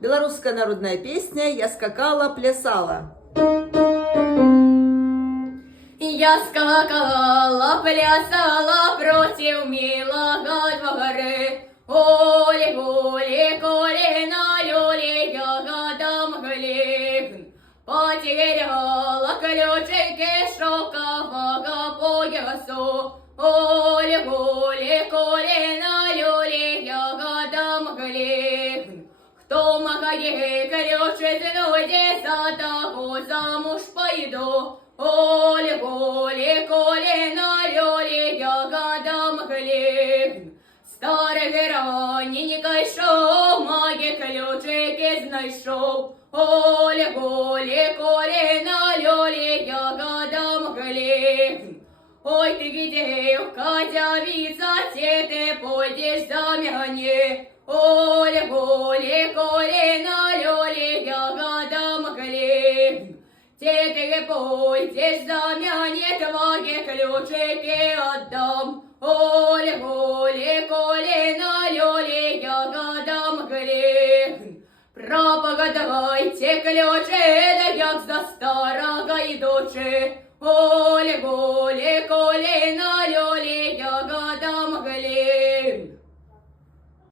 Белорусская народная песня «Я скакала, плясала». Я скакала, плясала против милого двора. Оли-голи, колена, люли, ягодам глин. Потеряла ключики шелкового поясу. Оли-голи, колена, люли, ягодам глин. Кто мои ключи знойде, за того замуж пойду. Оли-голи, колена, люли, ягодам глин. Старий гераненька йшов, мої ключики знайшов. Оли-голи, колена, люли, ягодам глин. Ой, ти дівка, дявіця, ці ти пойдеш за мене. Оли-голи, колена, люли, ягодам глин. Ті ти пойдеш за мене, твої ключики отдам. Оли-голи, колена, люли, ягодам глин. Пропагадайте ключи, да як за старого йдучи. Оли-голи, колена, люли,